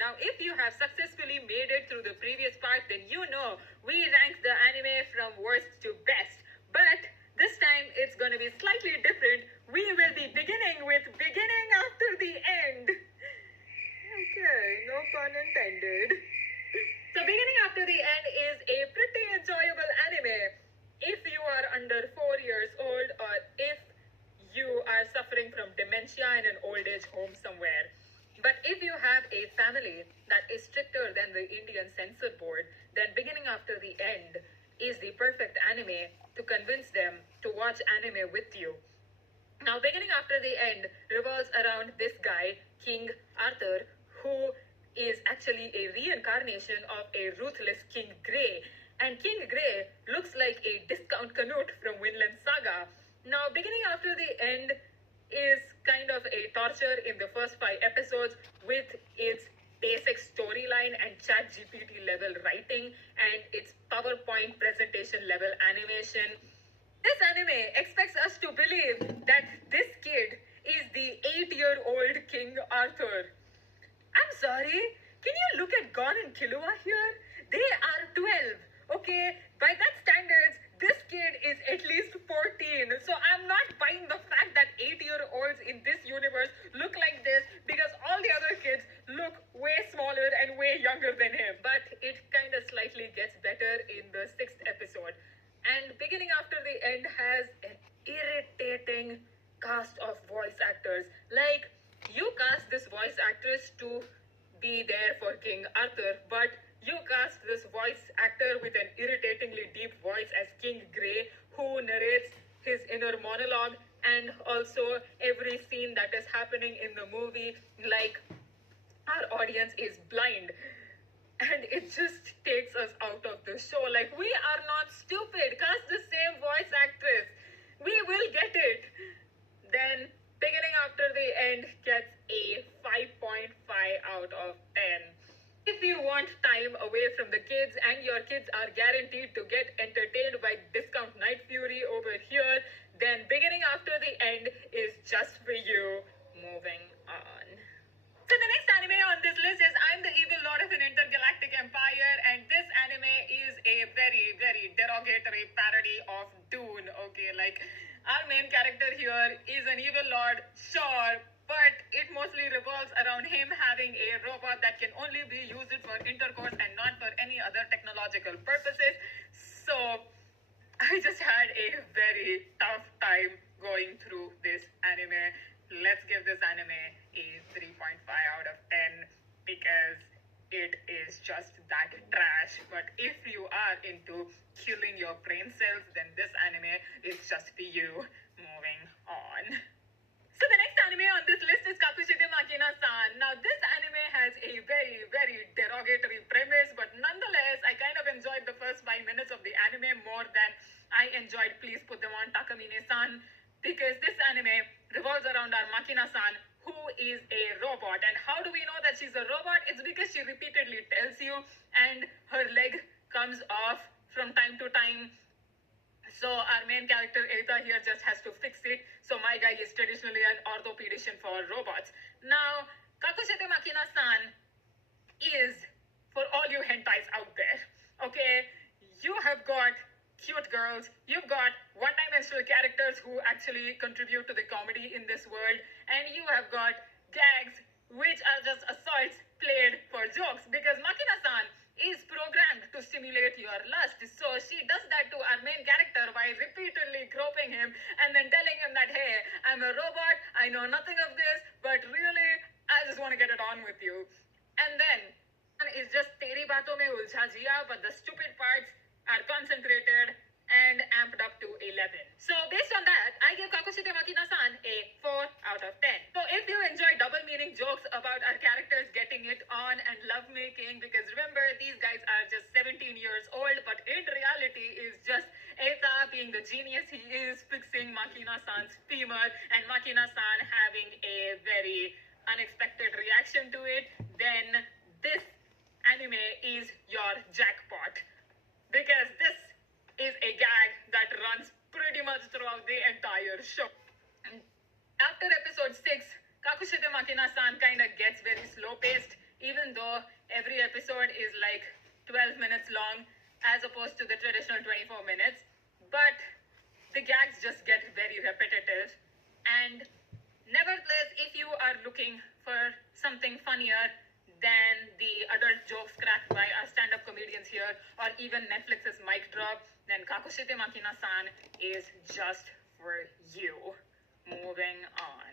Now, if you have successfully made it through the previous part, then you know we rank the anime from worst to best. But this time it's going to be slightly different. We will be beginning with beginning after the end. Okay, no pun intended. So beginning after the end is a pretty enjoyable anime if you are under 4 years old or if you are suffering from dementia in an old age home somewhere. But if you have a family that is stricter than the Indian censor board, then beginning after the end is the perfect anime to convince them to watch anime with you. Now, beginning after the end revolves around this guy, King Arthur, who is actually a reincarnation of a ruthless King Grey. And King Grey looks like a discount Canute from Vinland Saga. Now, beginning after the end is kind of a torture in the first 5 episodes with its basic storyline and ChatGPT level writing and its PowerPoint presentation level animation. This anime expects us to believe that this kid is the 8-year-old King Arthur. I'm sorry, can you look at Gon and Killua here? They are 12, okay? By that standards, this kid is at least 14. So I'm not buying the fact that 8-year-olds in this universe look like this because all the other kids look way smaller and way younger than him. But it kind of slightly gets better in the 6th episode. And beginning after the end has an irritating cast of voice actors. Like, you cast this voice actress to be there for King Arthur, but you cast this voice actor with an irritatingly deep voice as King Grey, who narrates his inner monologue and also every scene that is happening in the movie. Like, our audience is blind and it just takes us out of the show. Like, we are not stupid. Cast the same voice actress. We will get it. Then beginning after the end gets a 5.5 out of 10. If you want time away from the kids and your kids are guaranteed to get entertained by Discount Night Fury over here, then beginning after the end is just for you. Moving on. So the next anime on this list is I'm the Evil Lord of an Intergalactic Empire, and this anime is a very, very derogatory parody of Dune. Okay, like, our main character here is an evil lord, sure, but it mostly revolves around him having a robot that can only be used for intercourse and not for any other technological purposes. So I just had a very tough time going through this anime. Let's give this anime a 3.5 out of 10 because it is just that trash. But if you are into killing your brain cells, then this anime is just for you. Moving on. So the next anime on this list is Kakushite Makina-san. Now, this anime has a very, very derogatory premise, but nonetheless, I kind of enjoyed the first 5 minutes of the anime more than I enjoyed Please Put Them On Takamine-san, because this anime revolves around our Makina-san, who is a robot. And how do we know that she's a robot? It's because she repeatedly tells you, and her leg comes off from time to time. So our main character Eita here just has to fix it. So my guy is traditionally an orthopedician for robots. Now, Kakushite Makina-san is for all you hentais out there. Okay, you have got cute girls, you've got one-dimensional characters who actually contribute to the comedy in this world, and you have got gags which are just assaults played for jokes, because Makina-san is programmed to stimulate your lust. So she does that to our main character by repeatedly groping him and then telling him that, hey, I'm a robot, I know nothing of this, but really, I just want to get it on with you. And then it's just teri baaton mein uljha jiya, but the stupid parts are concentrated and amped up to 11. So based on that, I give Kakushite Makina-san a 4 out of 10. So if you enjoy double meaning jokes about our characters getting it on and lovemaking, because remember, these guys are just 17 years old, but in reality is just Eita being the genius he is, fixing Makina-san's femur, and Makina-san having a very unexpected reaction to it, then this anime is your jackpot. Because this is a gag that runs pretty much throughout the entire show. After episode 6, Kakushite Makina-san kind of gets very slow-paced, even though every episode is like 12 minutes long as opposed to the traditional 24 minutes. But the gags just get very repetitive. And nevertheless, if you are looking for something funnier than the adult jokes cracked by our stand-up comedians here, or even Netflix's mic drop, then Kakushite Makina-san is just for you. Moving on.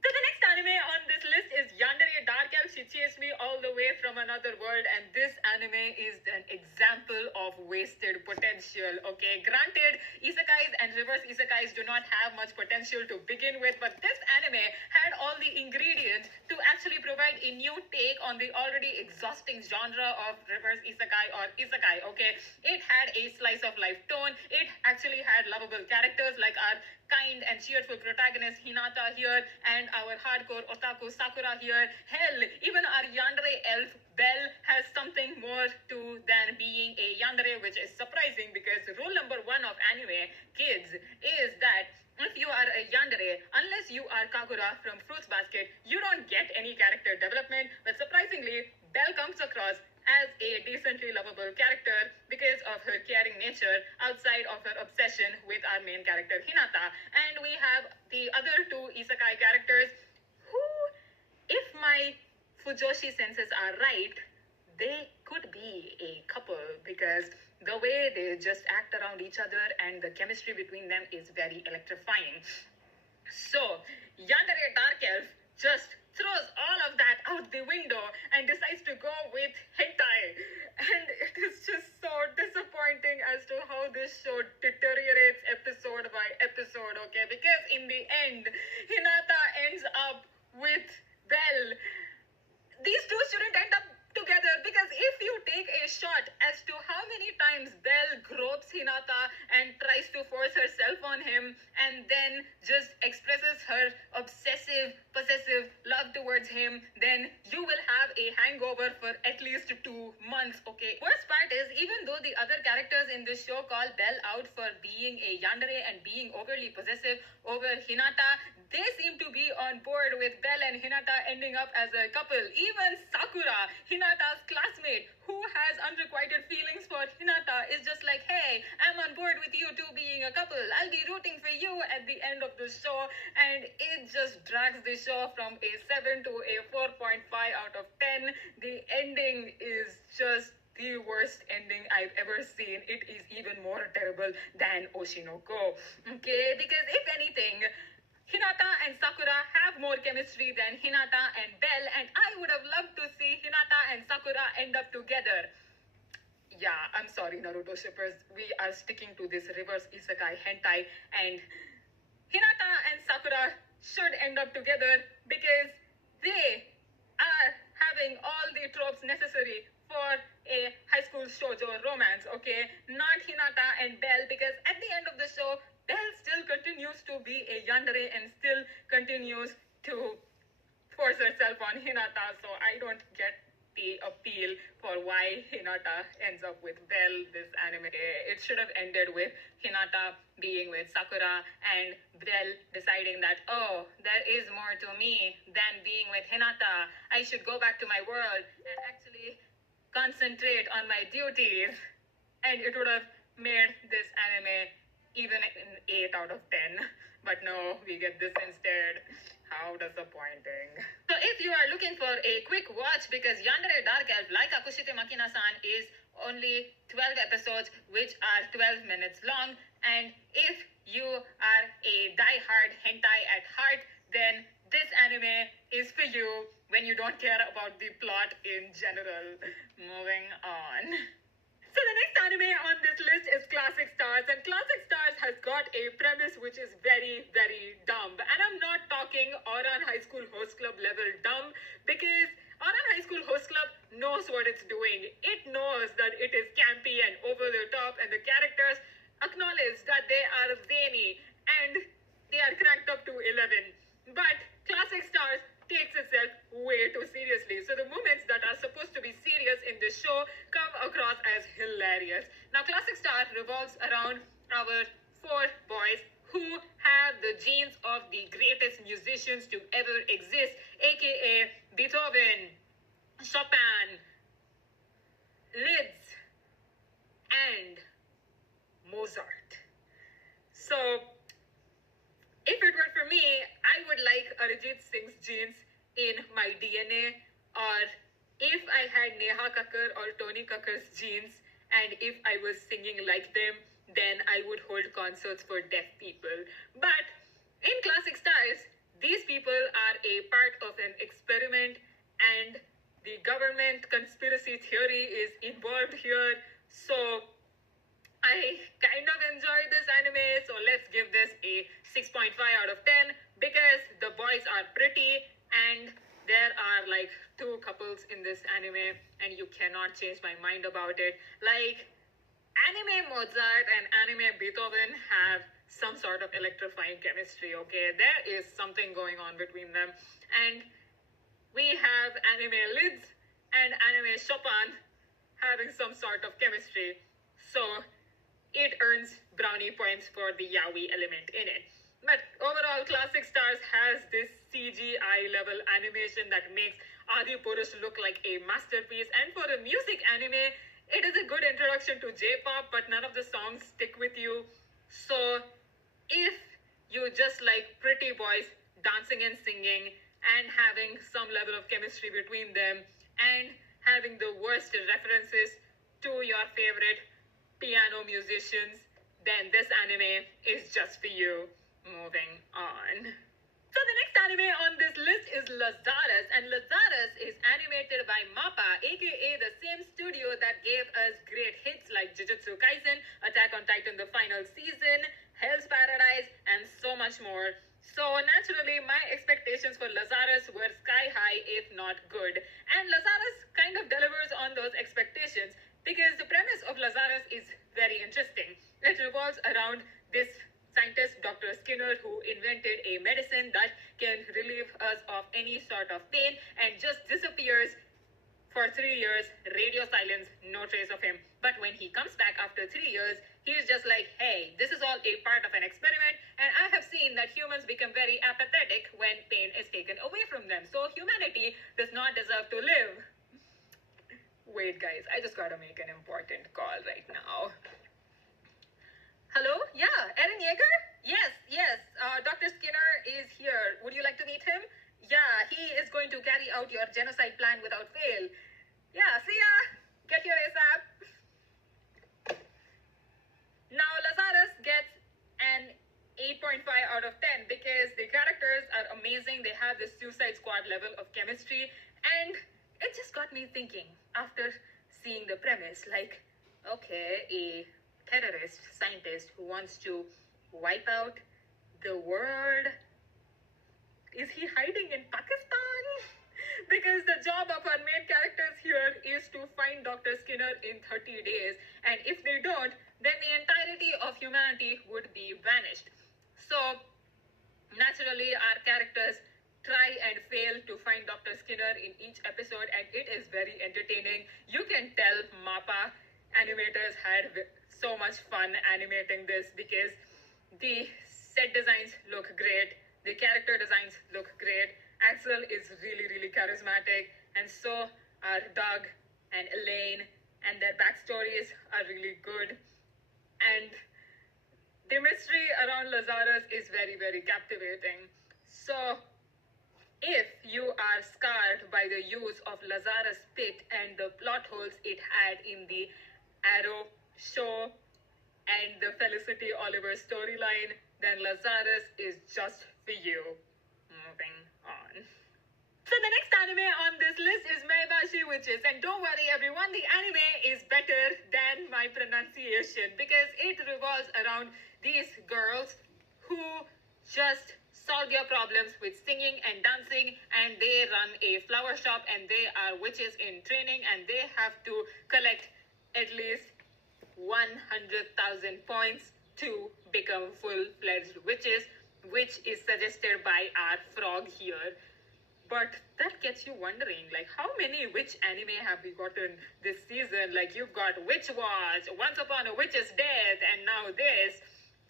So the next anime on this list is Yandere Dark Elf. She chased me all the way from another world, and this anime is an example of wasted potential. Okay, granted, isekais and reverse isekais do not have much potential to begin with, but this anime had all the ingredients to actually provide a new take on the already exhausting genre of reverse isekai or isekai. Okay, it had a slice of life tone. It actually had lovable characters like our kind and cheerful protagonist Hinata here, and our hardcore otaku Sakura here. Hell, even our yandere elf Belle has something more to than being a yandere, which is surprising because rule number 1 of anime kids is that if you are a yandere, unless you are Kagura from Fruits Basket, you don't get any character development. But surprisingly, Belle comes across as a decently lovable character because of her caring nature outside of her obsession with our main character Hinata. And we have the other two isekai characters who, if my Fujoshi senses are right, they could be a couple because the way they just act around each other and the chemistry between them is very electrifying. So, Yandere Dark Elf just throws all of that out the window and decides to go with hentai. And it is just so disappointing as to how this show deteriorates episode by episode, okay? Because in the end, Hinata ends up with Belle. These two shouldn't end up together because if you take a shot as to how many times Belle gropes Hinata and tries to force herself on him and then just expresses her obsessive, possessive love towards him, then you will have a hangover for at least 2 months, okay? Worst part is, even though the other characters in this show call Belle out for being a yandere and being overly possessive over Hinata, they seem to be on board with Belle and Hinata ending up as a couple. Even Sakura, Hinata's classmate, who has unrequited feelings for Hinata, is just like, hey, I'm on board with you two being a couple. I'll be rooting for you at the end of the show. And it just drags the show from a 7 to a 4.5 out of 10. The ending is just the worst ending I've ever seen. It is even more terrible than Oshinoko. Okay, because if anything, Hinata and Sakura have more chemistry than Hinata and Belle, and I would have loved to see Hinata and Sakura end up together. Yeah, I'm sorry, Naruto shippers. We are sticking to this reverse isekai hentai, and Hinata and Sakura should end up together because they are having all the tropes necessary for a high school shoujo romance, okay? Not Hinata and Belle, because at the end of the show, Belle still continues to be a yandere and still continues to force herself on Hinata, so I don't get the appeal for why Hinata ends up with Belle this anime. It should have ended with Hinata being with Sakura and Belle deciding that, oh, there is more to me than being with Hinata. I should go back to my world and actually concentrate on my duties. And it would have made this anime even an 8 out of 10. But no, we get this instead. How disappointing. So if you are looking for a quick watch, because Yandere Dark Elf, like Akushite Makina-san, is only 12 episodes, which are 12 minutes long, and if you are a die-hard hentai at heart, then this anime is for you when you don't care about the plot in general. Moving on. So the next anime on this list is Classic Stars, and Classic Stars has got a premise which is very, very dumb. And I'm not talking Ouran High School Host Club level dumb, because Ouran High School Host Club knows what it's doing. It knows that it is campy and over the top, and the characters acknowledge that they are zany and they are cranked up to 11. But Classic Stars takes itself way too seriously. So the moments that are supposed to be serious in this show come across as hilarious. Now, Classic Star revolves around our 4 boys who have the genes of the greatest musicians to ever exist, aka Beethoven, Chopin, Lids and Mozart. So, if it were for me, I would like Arijit Singh's genes in my DNA, or if I had Neha Kakkar or Tony Kakkar's genes, and if I was singing like them, then I would hold concerts for deaf people. But in Classic Stars, these people are a part of an experiment, and the government conspiracy theory is involved here. So I kind of enjoyed this anime, so let's give this a 6.5 out of 10 because the boys are pretty and there are like two couples in this anime and you cannot change my mind about it. Like, anime Mozart and anime Beethoven have some sort of electrifying chemistry, okay? There is something going on between them. And we have anime Lids and anime Chopin having some sort of chemistry. So it earns brownie points for the yaoi element in it. But overall, Classic Stars has this CGI level animation that makes Adi Purush look like a masterpiece. And for a music anime, it is a good introduction to J-pop, but none of the songs stick with you. So if you just like pretty boys dancing and singing and having some level of chemistry between them and having the worst references to your favorite piano musicians, then this anime is just for you. Moving on. So the next anime on this list is Lazarus, and Lazarus is animated by MAPPA, aka the same studio that gave us great hits like Jujutsu Kaisen, Attack on Titan the final season, Hell's Paradise, and so much more. So naturally, my expectations for Lazarus were sky high, if not good. And Lazarus kind of delivers on those expectations because the premise of Lazarus is very interesting. It revolves around this scientist, Dr. Skinner, who invented a medicine that can relieve us of any sort of pain and just disappears for 3 years, radio silence, no trace of him. But when he comes back after 3 years, he's just like, hey, this is all a part of an experiment, and I have seen that humans become very apathetic when pain is taken away from them. So humanity does not deserve to live. Wait, guys, I just gotta make an important call right now. Hello? Yeah, Eren Yeager? Yes. Dr. Skinner is here. Would you like to meet him? Yeah, he is going to carry out your genocide plan without fail. Yeah, see ya. Get here ASAP. Now, Lazarus gets an 8.5 out of 10 because the characters are amazing. They have this Suicide Squad level of chemistry, and it just got me thinking after seeing the premise, like, okay, a terrorist scientist who wants to wipe out the world. Is he hiding in Pakistan? Because the job of our main characters here is to find Dr. Skinner in 30 days, and if they don't, then the entirety of humanity would be vanished. So naturally, our characters try and fail to find Dr. Skinner in each episode, and it is very entertaining. You can tell MAPPA animators had so much fun animating this because the set designs look great, the character designs look great. Axel is really, really charismatic, and so are Doug and Elaine, and their backstories are really good. And the mystery around Lazarus is very, very captivating. So if you are scarred by the use of Lazarus Pit and the plot holes it had in the Arrow show and the Felicity Oliver storyline, then Lazarus is just for you. Moving on. So the next anime on this list is Maebashi Witches, and don't worry everyone, the anime is better than my pronunciation because it revolves around these girls who just solve their problems with singing and dancing, and they run a flower shop, and they are witches in training, and they have to collect at least 100,000 points to become full-fledged witches, which is suggested by our frog here. But that gets you wondering, like, how many witch anime have we gotten this season? Like, you've got Witch Watch, Once Upon a Witch's Death, and now this.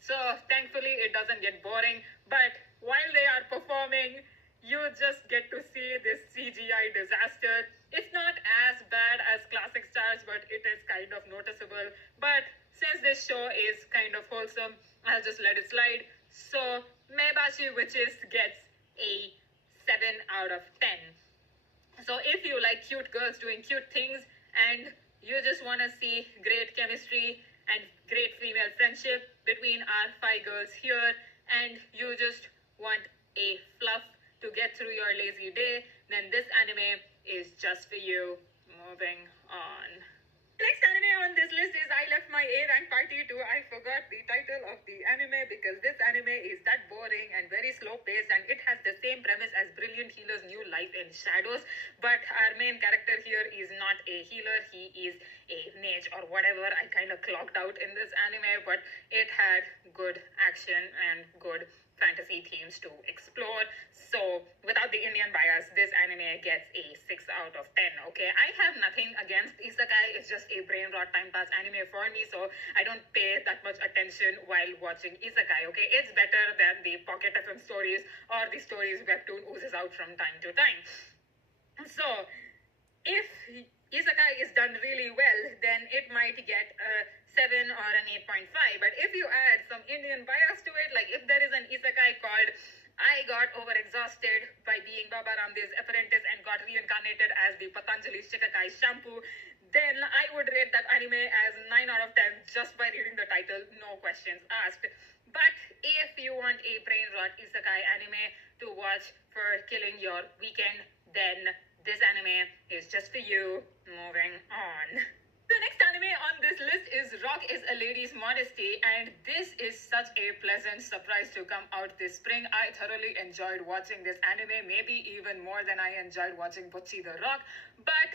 So thankfully it doesn't get boring, but while they are performing, you just get to see this CGI disaster. It's not as bad as Classic Stars, but it is kind of noticeable. But since this show is kind of wholesome, I'll just let it slide. So Maebashi Witches gets a 7 out of 10. So if you like cute girls doing cute things and you just want to see great chemistry and great female friendship between our 5 girls here, and you just want a fluff to get through your lazy day, then this anime is just for you. Moving on. Next anime on this list is I Left My A Rank Party too. I forgot the title of the anime because this anime is that boring and very slow paced, and it has the same premise as Brilliant Healer's New Life in Shadows. But our main character here is not a healer, he is a mage or whatever. I kind of clocked out in this anime, but it had good action and good fantasy themes to explore. So without the Indian bias, this anime gets a 6 out of 10. Okay, I have nothing against isekai. It's just a brain rot time pass anime for me, so I don't pay that much attention while watching isekai. Okay, it's better than the Pocket FM stories or the stories Webtoon oozes out from time to time. So if isekai is done really well, then it might get a 7 or an 8.5. But if you add some Indian bias to it, like if there is an isekai called I got overexhausted by being Baba Ramdev's apprentice and got reincarnated as the Patanjali Shikakai shampoo, then I would rate that anime as 9 out of 10 just by reading the title, no questions asked. But if you want a brain rot isekai anime to watch for killing your weekend, then this anime is just for you. Moving on. The next anime on this list is Rock is a Lady's Modesty, and this is such a pleasant surprise to come out this spring. I thoroughly enjoyed watching this anime, maybe even more than I enjoyed watching Bocchi the Rock, but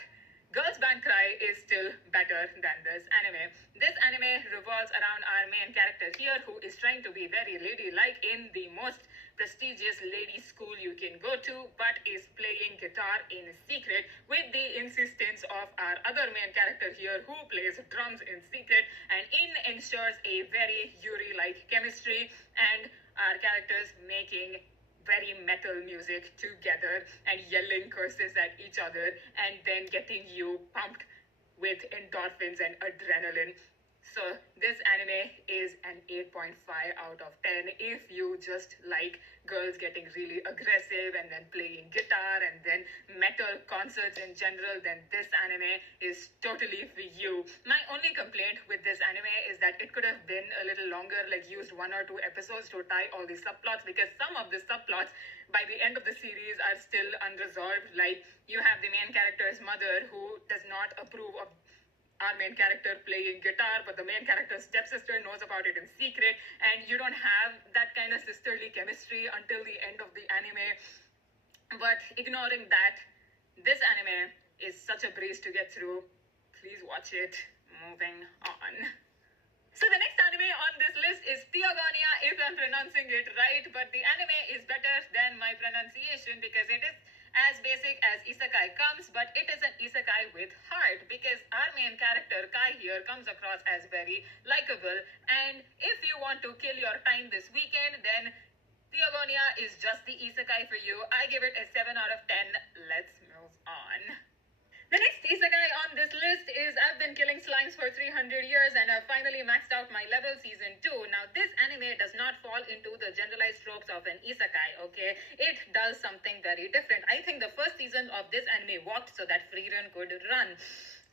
Girls Band Cry is still better than this anime. This anime revolves around our main character here, who is trying to be very ladylike in the most prestigious lady school you can go to, but is playing guitar in secret with the insistence of our other main character here, who plays drums in secret, and ensures a very Yuri-like chemistry, and our characters making very metal music together and yelling curses at each other and then getting you pumped with endorphins and adrenaline. So this anime is an 8.5 out of 10. If you just like girls getting really aggressive and then playing guitar and then metal concerts in general, then this anime is totally for you. My only complaint with this anime is that it could have been a little longer, like used 1 or 2 episodes to tie all the subplots, because some of the subplots by the end of the series are still unresolved. Like you have the main character's mother who does not approve of our main character playing guitar, but the main character's stepsister knows about it in secret, and you don't have that kind of sisterly chemistry until the end of the anime. But ignoring that, this anime is such a breeze to get through. Please watch it. Moving on. So the next anime on this list is Theogonia, if I'm pronouncing it right, but the anime is better than my pronunciation because it is as basic as isekai comes, but it is an isekai with heart, because our main character Kai here comes across as very likable, and if you want to kill your time this weekend, then Theogonia is just the isekai for you. I give it a 7 out of 10. Let's move on. The next isekai on this list is I've been killing slimes for 300 years and I've finally maxed out my level season 2. Now this anime does not fall into the generalized tropes of an isekai, okay? It does something very different. I think the first season of this anime walked so that Frieren could run.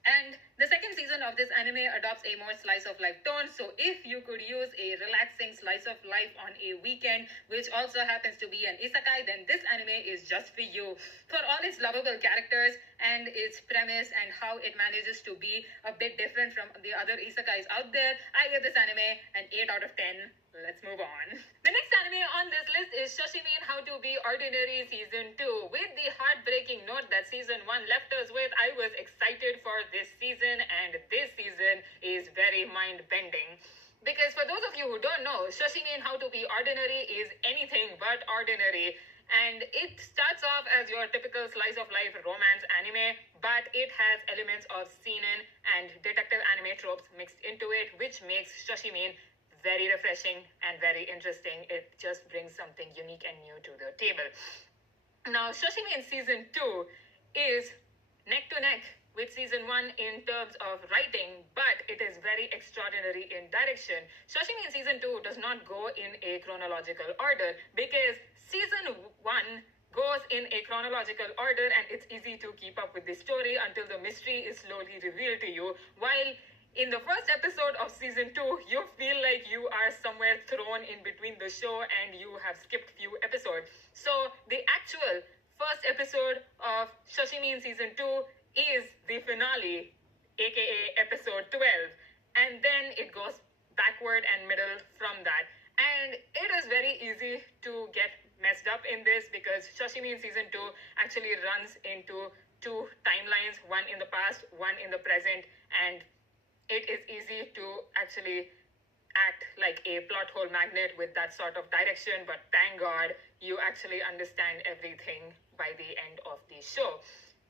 And the second season of this anime adopts a more slice of life tone. So if you could use a relaxing slice of life on a weekend, which also happens to be an isekai, then this anime is just for you. For all its lovable characters and its premise and how it manages to be a bit different from the other isekais out there, I give this anime an 8 out of 10. Let's move on. The next anime on this list is Shoshimin How to Be Ordinary Season 2. With the heartbreaking note that Season 1 left us with, I was excited for this season, and this season is very mind-bending. Because for those of you who don't know, Shoshimin How to Be Ordinary is anything but ordinary. And it starts off as your typical slice of life romance anime, but it has elements of seinen and detective anime tropes mixed into it, which makes Shoshimin very refreshing and very interesting. It just brings something unique and new to the table. Now, Shoshimin Season 2 is neck to neck with season 1 in terms of writing, but it is very extraordinary in direction. Sashimi in season 2 does not go in a chronological order because season 1 goes in a chronological order and it's easy to keep up with the story until the mystery is slowly revealed to you, while in the first episode of season 2, you feel like you are somewhere thrown in between the show and you have skipped few episodes. So the actual first episode of Sashimi in season 2 is the finale, aka episode 12, and then it goes backward and middle from that. And it is very easy to get messed up in this because Sashimi in season 2 actually runs into two timelines, one in the past, one in the present, and it is easy to actually act like a plot hole magnet with that sort of direction, but thank God you actually understand everything by the end of the show.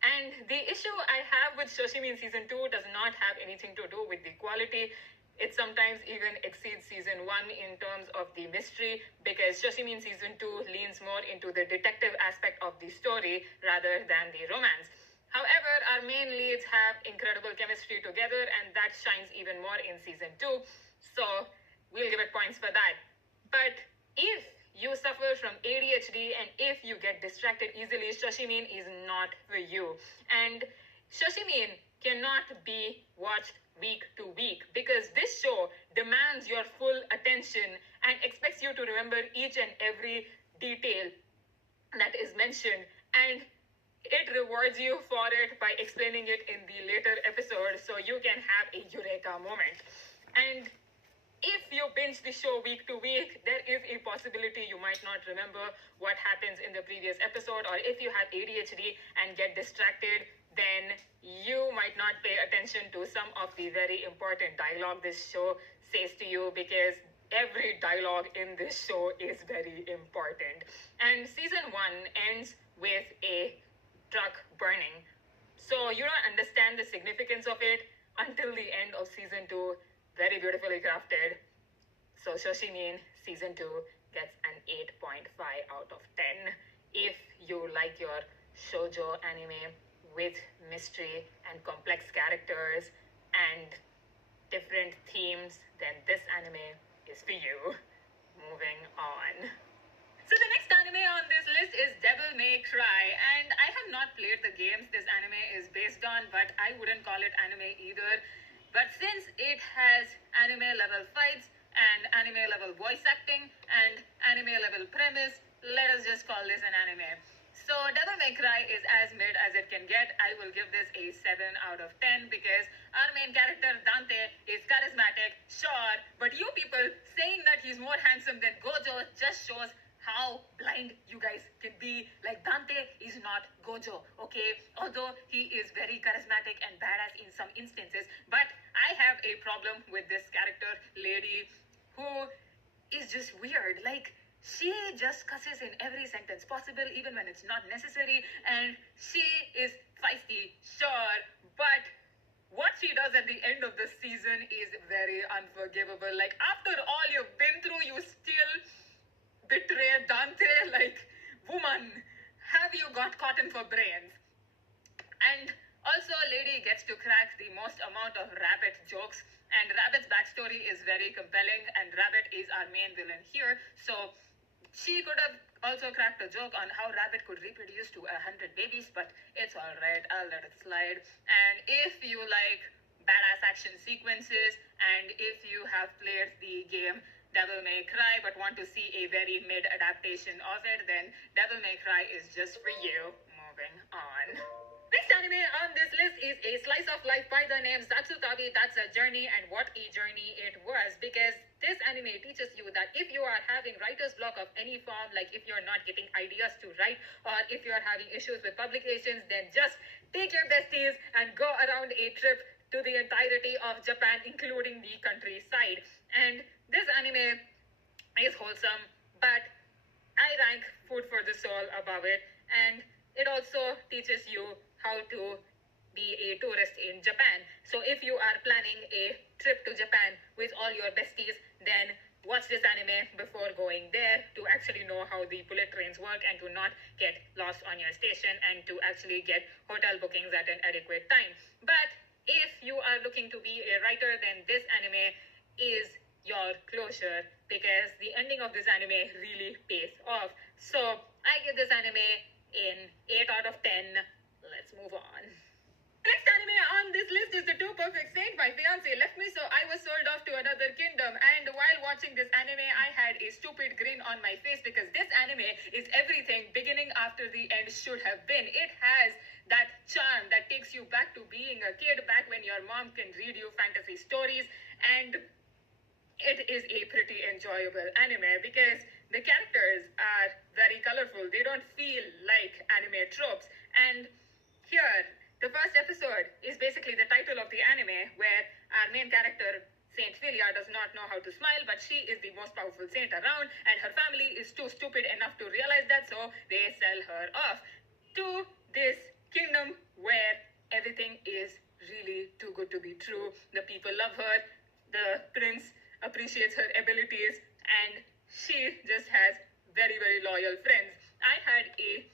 And the issue I have with Sashimi in season 2 does not have anything to do with the quality. It sometimes even exceeds season 1 in terms of the mystery because Sashimi in season 2 leans more into the detective aspect of the story rather than the romance. However, our main leads have incredible chemistry together and that shines even more in season 2. So we'll give it points for that. But if you suffer from ADHD and if you get distracted easily, Sashimi is not for you. And Sashimi cannot be watched week to week because this show demands your full attention and expects you to remember each and every detail that is mentioned, and it rewards you for it by explaining it in the later episode so you can have a eureka moment. And if you binge the show week to week, there is a possibility you might not remember what happens in the previous episode, or if you have ADHD and get distracted, then you might not pay attention to some of the very important dialogue this show says to you because every dialogue in this show is very important. And season 1 ends with a truck burning. So you don't understand the significance of it until the end of season 2. Very beautifully crafted. So Sashimi season 2 gets an 8.5 out of 10. If you like your shoujo anime with mystery and complex characters and different themes, then this anime is for you. Moving on. So the next anime on this list is Devil May Cry, and I have not played the games this anime is based on, but I wouldn't call it anime either. But since it has anime level fights and anime level voice acting and anime level premise, let us just call this an anime. So Devil May Cry is as mid as it can get. I will give this a 7 out of 10 because our main character Dante is charismatic, sure, but you people saying that he's more handsome than Gojo just shows how blind you guys can be. Like, Dante is not Gojo, okay? Although he is very charismatic and badass in some instances, but I have a problem with this character lady who is just weird. Like, she just cusses in every sentence possible, even when it's not necessary, and she is feisty, sure, but what she does at the end of the season is very unforgivable. Like, after all you've been through, you still betray Dante. Like, woman, have you got cotton for brains? And also, lady gets to crack the most amount of Rabbit jokes, and Rabbit's backstory is very compelling, and Rabbit is our main villain here, so she could have also cracked a joke on how Rabbit could reproduce to 100 babies, but it's alright, I'll let it slide. And if you like badass action sequences, and if you have played the game Devil May Cry but want to see a very mid adaptation of it, then Devil May Cry is just for you. Moving on. Next anime on this list is a slice of life by the name Satsukabi Tatsu Journey, and what a journey it was, because this anime teaches you that if you are having writer's block of any form, like if you're not getting ideas to write or if you're having issues with publications, then just take your besties and go around a trip to the entirety of Japan, including the countryside. And this anime is wholesome, but I rank Food for the Soul above it, and it also teaches you how to be a tourist in Japan. So if you are planning a trip to Japan with all your besties, then watch this anime before going there to actually know how the bullet trains work and to not get lost on your station and to actually get hotel bookings at an adequate time. But if you are looking to be a writer, then this anime is your closure because the ending of this anime really pays off. So I give this anime an 8 out of 10. Let's move on. Next anime on this list is The Two Perfect Saints. My fiance left me, so I was sold off to another kingdom. And while watching this anime, I had a stupid grin on my face because this anime is everything beginning after the end should have been. It has that charm that takes you back to being a kid, back when your mom can read you fantasy stories, and it is a pretty enjoyable anime because the characters are very colorful. They don't feel like anime tropes. And here, the first episode is basically the title of the anime, where our main character, Saint Philia, does not know how to smile, but she is the most powerful saint around, and her family is too stupid enough to realize that, so they sell her off to this kingdom where everything is really too good to be true. The people love her, the prince appreciates her abilities, and she just has very, very loyal friends. I had a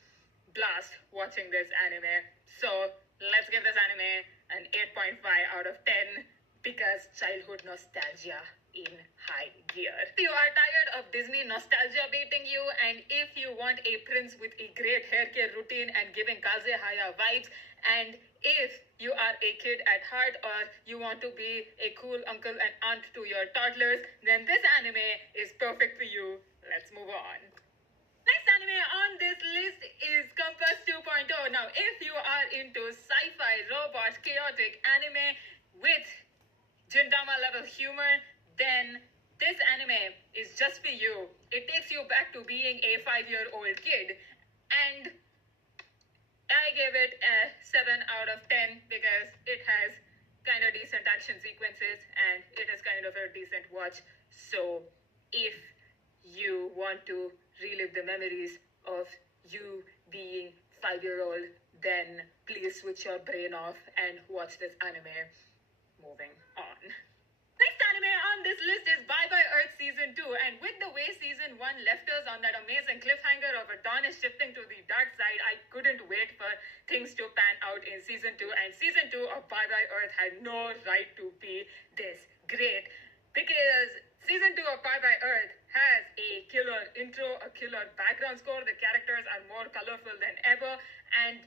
blast watching this anime, so let's give this anime an 8.5 out of 10 because childhood nostalgia in high gear. If you are tired of Disney nostalgia baiting you, and if you want a prince with a great hair care routine and giving Kazehaya vibes, and if you are a kid at heart or you want to be a cool uncle and aunt to your toddlers, then this anime is perfect for you. Let's move on. Next anime on this list is Compass 2.0. Now, if you are into sci-fi, robot, chaotic anime with Gintama level humor, then this anime is just for you. It takes you back to being a 5-year-old kid, and I gave it a 7 out of 10 because it has kind of decent action sequences and it is kind of a decent watch. So if you want to relive the memories of you being 5-year-old, then please switch your brain off and watch this anime. Moving on. Next anime on this list is Bye Bye Earth Season 2, and with the way Season 1 left us on that amazing cliffhanger of Adonis shifting to the dark side, I couldn't wait for things to pan out in Season 2, and Season 2 of Bye Bye Earth had no right to be this great because Season 2 of Bye Bye Earth has a killer intro, a killer background score, the characters are more colorful than ever, and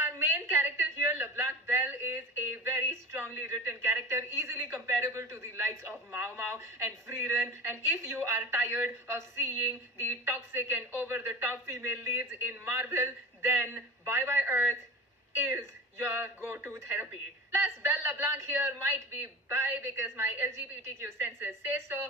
our main character here, LeBlanc Belle, is a very strongly written character, easily comparable to the likes of Mao Mao and Frieren. And if you are tired of seeing the toxic and over-the-top female leads in Marvel, then Bye Bye Earth is your go-to therapy. Plus, Belle LeBlanc here might be bi because my LGBTQ senses say so,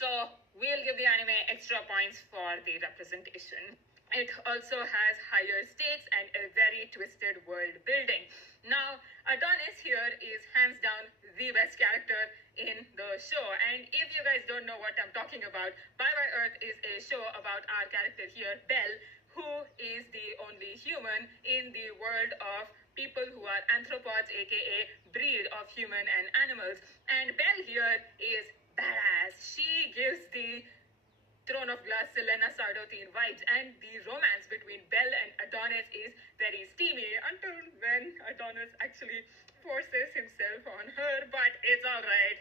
so we'll give the anime extra points for the representation. It also has higher stakes and a very twisted world building. Now, Adonis here is hands down the best character in the show. And if you guys don't know what I'm talking about, Bye Bye Earth is a show about our character here, Belle, who is the only human in the world of people who are anthropods, aka breed of human and animals. And Belle here is badass. She gives the Throne of Glass Selena Sardothene vibes, and the romance between Belle and Adonis is very steamy until when Adonis actually forces himself on her, but it's alright.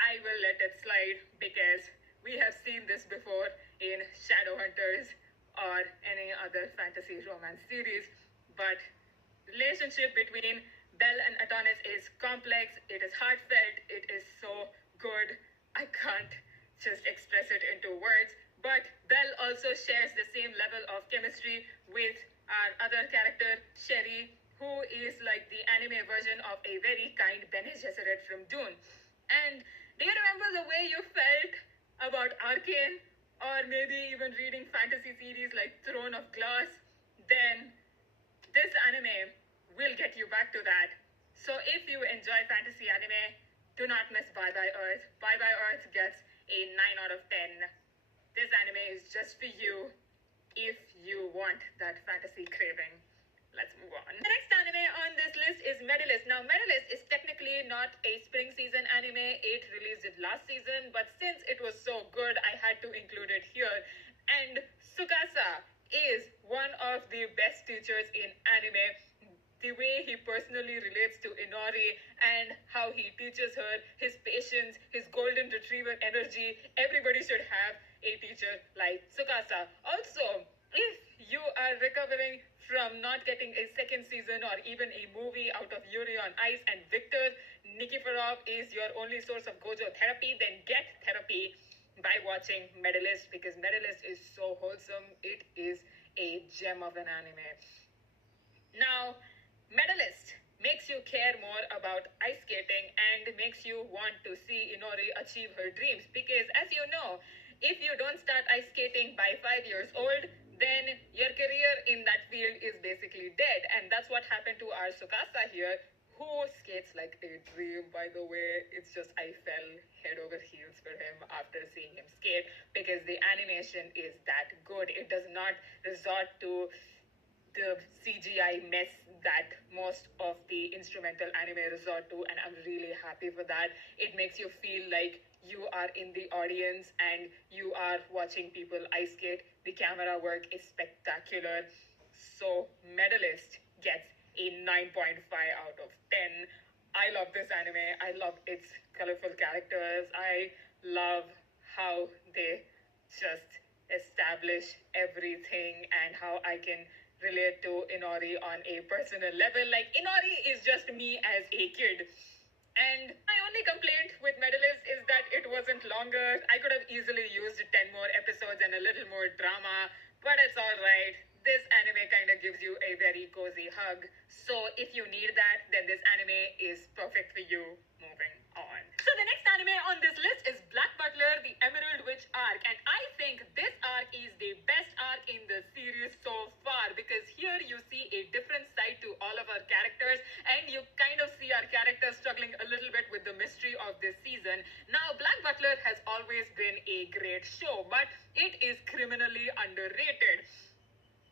I will let it slide because we have seen this before in Shadowhunters or any other fantasy romance series, but relationship between Belle and Adonis is complex, it is heartfelt, it is so good. I can't just express it into words, but Belle also shares the same level of chemistry with our other character, Sherry, who is like the anime version of a very kind Bene Gesserit from Dune. And do you remember the way you felt about Arcane, or maybe even reading fantasy series like Throne of Glass? Then this anime will get you back to that. So if you enjoy fantasy anime, do not miss Bye Bye Earth. Bye Bye Earth gets a 9 out of 10. This anime is just for you if you want that fantasy craving. Let's move on. The next anime on this list is Medalist. Now, Medalist is technically not a spring season anime anime. It released it last season, but since it was so good, I had to include it here. And Tsukasa is one of the best teachers in anime. The way he personally relates to Inori and how he teaches her, his patience, his golden retriever energy. Everybody should have a teacher like Tsukasa. Also, if you are recovering from not getting a second season or even a movie out of Yuri on Ice and Victor Nikiforov is your only source of Gojo therapy, then get therapy by watching Medalist, because Medalist is so wholesome. It is a gem of an anime. Now, Medalist makes you care more about ice skating and makes you want to see Inori achieve her dreams, because as you know, if you don't start ice skating by 5 years old, then your career in that field is basically dead. And that's what happened to our Tsukasa here, who skates like a dream, by the way. It's just, I fell head over heels for him after seeing him skate, because the animation is that good. It does not resort to the CGI mess that most of the instrumental anime resort to, and I'm really happy for that. It makes you feel like you are in the audience and you are watching people ice skate. The camera work is spectacular. So Medalist gets a 9.5 out of 10. I love this anime. I love its colorful characters. I love how they just establish everything and how I can relate to Inori on a personal level. Like, Inori is just me as a kid. And my only complaint with Medalist is that it wasn't longer. I could have easily used 10 more episodes and a little more drama, but it's alright. This anime kind of gives you a very cozy hug. So if you need that, then this anime is perfect for you. Moving on. So the next anime on this list is Black Butler, the Emerald Witch arc. And I think this arc is the best arc in the series so far, because here you see a different side to all of our characters, and you kind of see our characters struggling a little bit with the mystery of this season. Now, Black Butler has always been a great show, but it is criminally underrated.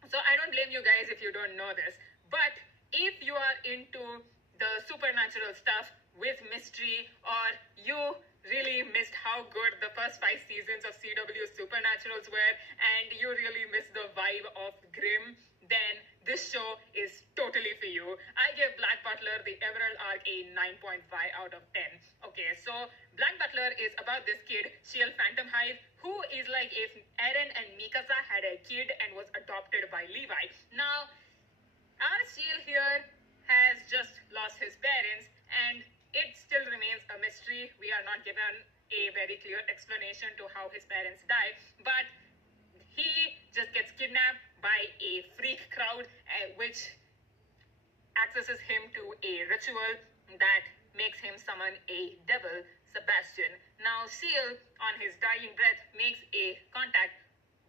So I don't blame you guys if you don't know this. But if you are into the supernatural stuff with mystery, or you really missed how good the first 5 seasons of CW Supernaturals were, and you really missed the vibe of Grimm, then this show is totally for you. I give Black Butler, the Emerald arc, a 9.5 out of 10. Okay, so Black Butler is about this kid, Shield Phantom Hive, who is like if Eren and Mikasa had a kid and was adopted by Levi. Now, our Shield here has just lost his parents, and it still remains a mystery. We are not given a very clear explanation to how his parents died, but he just gets kidnapped by a freak crowd, which accesses him to a ritual that makes him summon a devil, Sebastian. Now, Seal, on his dying breath, makes a contact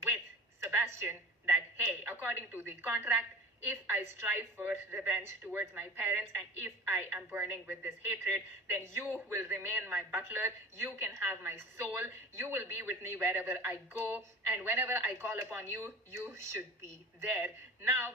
with Sebastian that, hey, according to the contract, if I strive for revenge towards my parents, and if I am burning with this hatred, then you will remain my butler. You can have my soul. You will be with me wherever I go. And whenever I call upon you, you should be there. Now,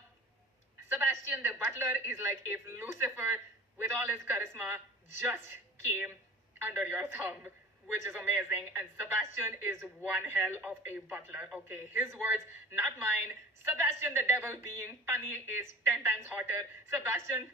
Sebastian the butler is like if Lucifer, with all his charisma, just came under your thumb, which is amazing. And Sebastian is one hell of a butler. Okay, his words, not mine. Sebastian the devil being funny is 10 times hotter. Sebastian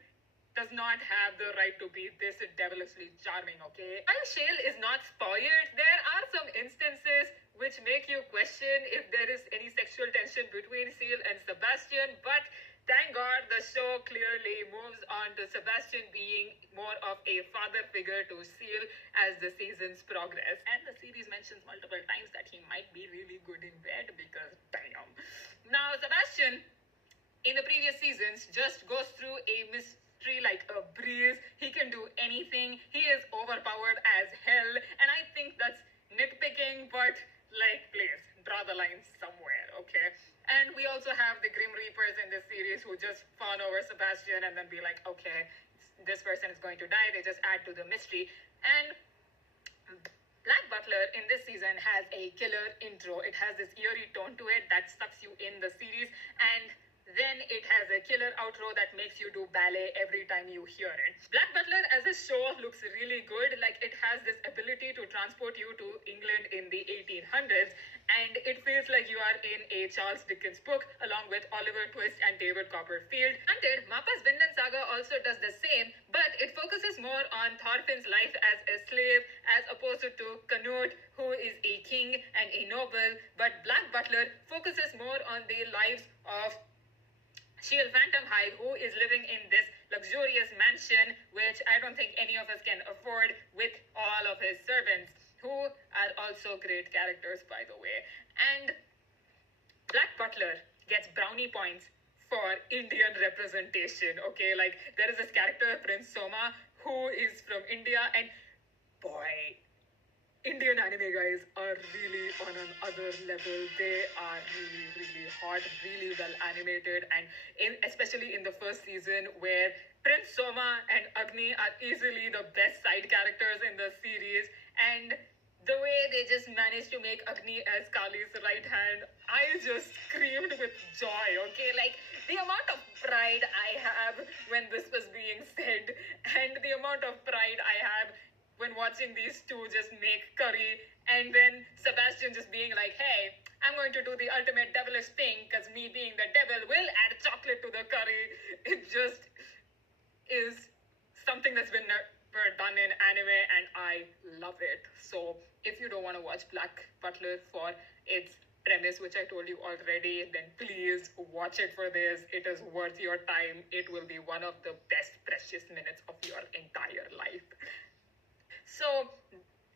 does not have the right to be this devilishly charming, okay? While Shale is not spoiled, there are some instances which make you question if there is any sexual tension between Seal and Sebastian, but thank God the show clearly moves on to Sebastian being more of a father figure to Seal as the seasons progress. And the series mentions multiple times that he might be really good in bed, because damn. Now, Sebastian, in the previous seasons, just goes through a mystery like a breeze. He can do anything. He is overpowered as hell. And I think that's nitpicking, but like, please, draw the line somewhere, okay? And we also have the Grim Reapers in this series who just fawn over Sebastian and then be like, okay, this person is going to die. They just add to the mystery. And Black Butler in this season has a killer intro. It has this eerie tone to it that sucks you in the series. And then it has a killer outro that makes you do ballet every time you hear it. Black Butler as a show looks really good. Like, it has this ability to transport you to England in the 1800s, and it feels like you are in a Charles Dickens book along with Oliver Twist and David Copperfield. Granted, Mappa's Vinland Saga also does the same, but it focuses more on Thorfinn's life as a slave as opposed to Canute, who is a king and a noble. But Black Butler focuses more on the lives of Shield Phantomhive, who is living in this luxurious mansion, which I don't think any of us can afford, with all of his servants, who are also great characters, by the way. And Black Butler gets brownie points for Indian representation, okay? Like, there is this character, Prince Soma, who is from India, and boy, Indian anime guys are really on another level. They are really, really hot, really well animated, and especially in the first season, where Prince Soma and Agni are easily the best side characters in the series, and the way they just managed to make Agni as Kali's right hand, I just screamed with joy, okay? Like, the amount of pride I have when this was being said, and the amount of pride I have when watching these two just make curry, and then Sebastian just being like, hey, I'm going to do the ultimate devilish thing because me being the devil will add chocolate to the curry. It just is something that's been never done in anime, and I love it. So if you don't want to watch Black Butler for its premise, which I told you already, then please watch it for this. It is worth your time. It will be one of the best precious minutes of your entire life. So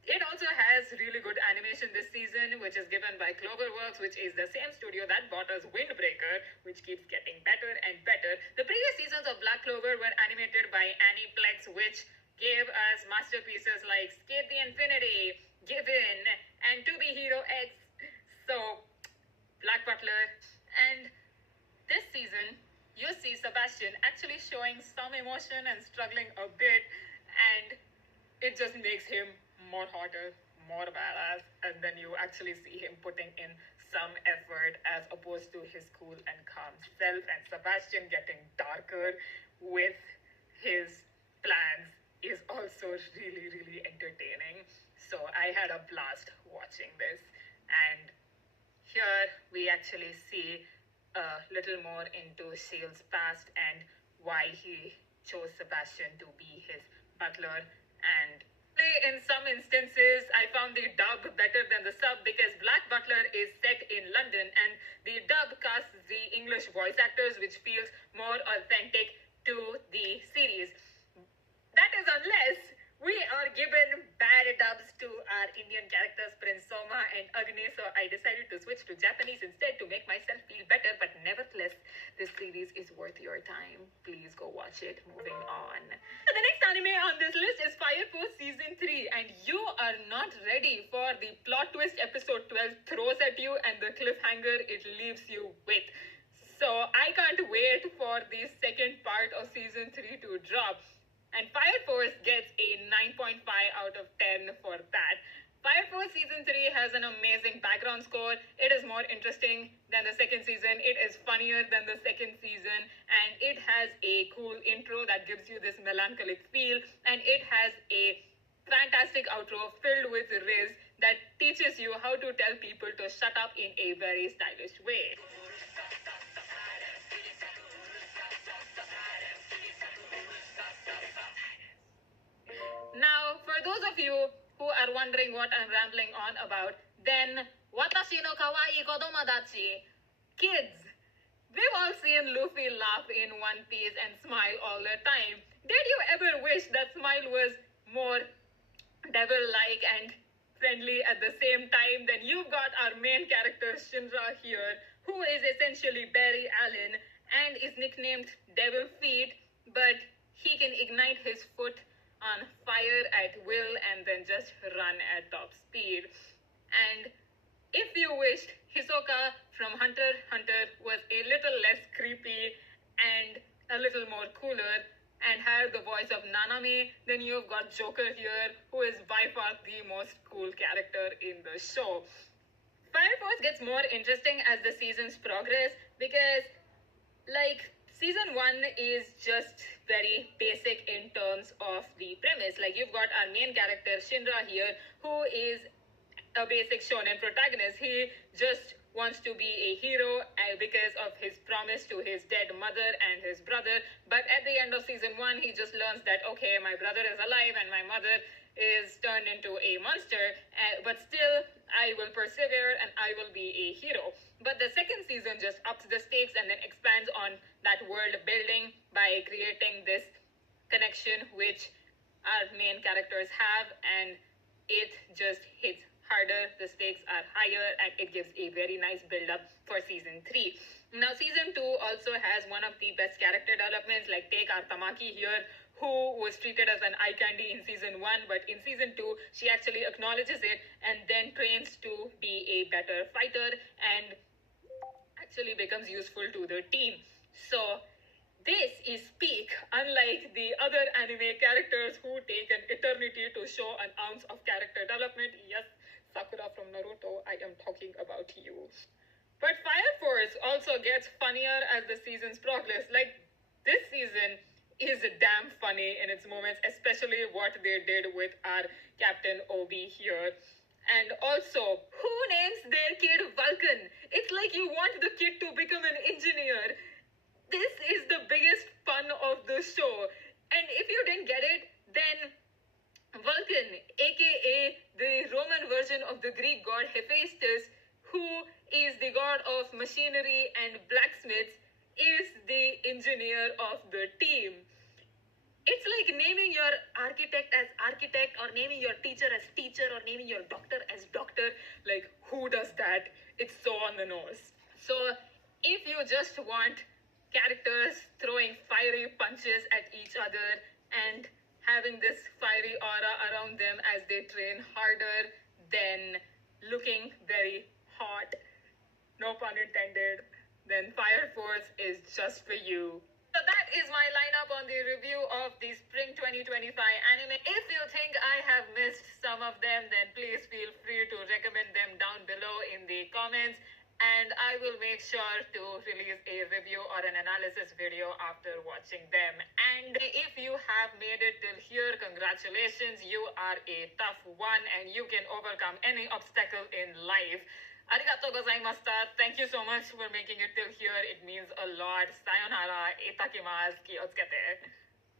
it also has really good animation this season, which is given by Cloverworks, which is the same studio that bought us Windbreaker, which keeps getting better and better. The previous seasons of Black Clover were animated by Aniplex, which gave us masterpieces like Skate the Infinity, Given, and To Be Hero X. So Black Butler. And this season, you see Sebastian actually showing some emotion and struggling a bit, and it just makes him more hotter, more badass, and then you actually see him putting in some effort as opposed to his cool and calm self. And Sebastian getting darker with his plans is also really, really entertaining. So I had a blast watching this. And here we actually see a little more into Shield's past and why he chose Sebastian to be his butler. And in some instances, I found the dub better than the sub because Black Butler is set in London and the dub casts the English voice actors, which feels more authentic to the series. That is unless we are given bad dubs to our Indian characters, Prince Soma and Agni, so I decided to switch to Japanese instead to make myself feel better. But nevertheless, this series is worth your time. Please go watch it. Moving on. So the next anime on this list is Fire Force Season 3, and you are not ready for the plot twist episode 12 throws at you and the cliffhanger it leaves you with. So I can't wait for the second part of Season 3 to drop. And Fire Force gets a 9.5 out of 10 for that. Fire Force Season 3 has an amazing background score. It is more interesting than the second season. It is funnier than the second season. And it has a cool intro that gives you this melancholic feel. And it has a fantastic outro filled with riz that teaches you how to tell people to shut up in a very stylish way. Now, for those of you who are wondering what I'm rambling on about, then watashi no kawaii kodomodachi, kids. We've all seen Luffy laugh in One Piece and smile all the time. Did you ever wish that smile was more devil-like and friendly at the same time? Then you've got our main character Shinra here, who is essentially Barry Allen and is nicknamed Devil Feet, but he can ignite his foot on fire at will and then just run at top speed. And if you wished Hisoka from Hunter x Hunter was a little less creepy and a little more cooler and had the voice of Nanami, then you've got Joker here, who is by far the most cool character in the show. Fire Force gets more interesting as the seasons progress because Like, season 1 is just very basic in terms of the premise. Like, you've got our main character Shinra here, who is a basic shonen protagonist. He just wants to be a hero because of his promise to his dead mother and his brother. But at the end of season 1, he just learns that, okay, my brother is alive and my mother is turned into a monster, but still I will persevere and I will be a hero. But the second season just ups the stakes and then expands on that world building by creating this connection which our main characters have, and it just hits harder, the stakes are higher, and it gives a very nice build up for season 3. Now, season 2 also has one of the best character developments. Like, take our Tamaki here, who was treated as an eye candy in season 1, but in season 2, she actually acknowledges it and then trains to be a better fighter and actually becomes useful to the team. So, this is peak, unlike the other anime characters who take an eternity to show an ounce of character development. Yes, Sakura from Naruto, I am talking about you. But Fire Force also gets funnier as the seasons progress. Like, this season is damn funny in its moments, especially what they did with our Captain Obi here. And also, who names their kid Vulcan? It's like you want the kid to become an engineer. This is the biggest fun of the show. And if you didn't get it, then Vulcan, aka the Roman version of the Greek god Hephaestus, who is the god of machinery and blacksmiths, is the engineer of the team. It's like naming your architect as architect, or naming your teacher as teacher, or naming your doctor as doctor. Like, who does that? It's so on the nose. So, if you just want characters throwing fiery punches at each other and having this fiery aura around them as they train harder, then looking very hot, no pun intended, then Fire Force is just for you. So that is my lineup on the review of the Spring 2025 anime. If you think I have missed some of them, then please feel free to recommend them down below in the comments, and I will make sure to release a review or an analysis video after watching them. And if you have made it till here, congratulations, you are a tough one and you can overcome any obstacle in life. Arigatou gozaimashita. Thank you so much for making it till here. It means a lot. Sayonara. Itakimasu. Kiotsukete.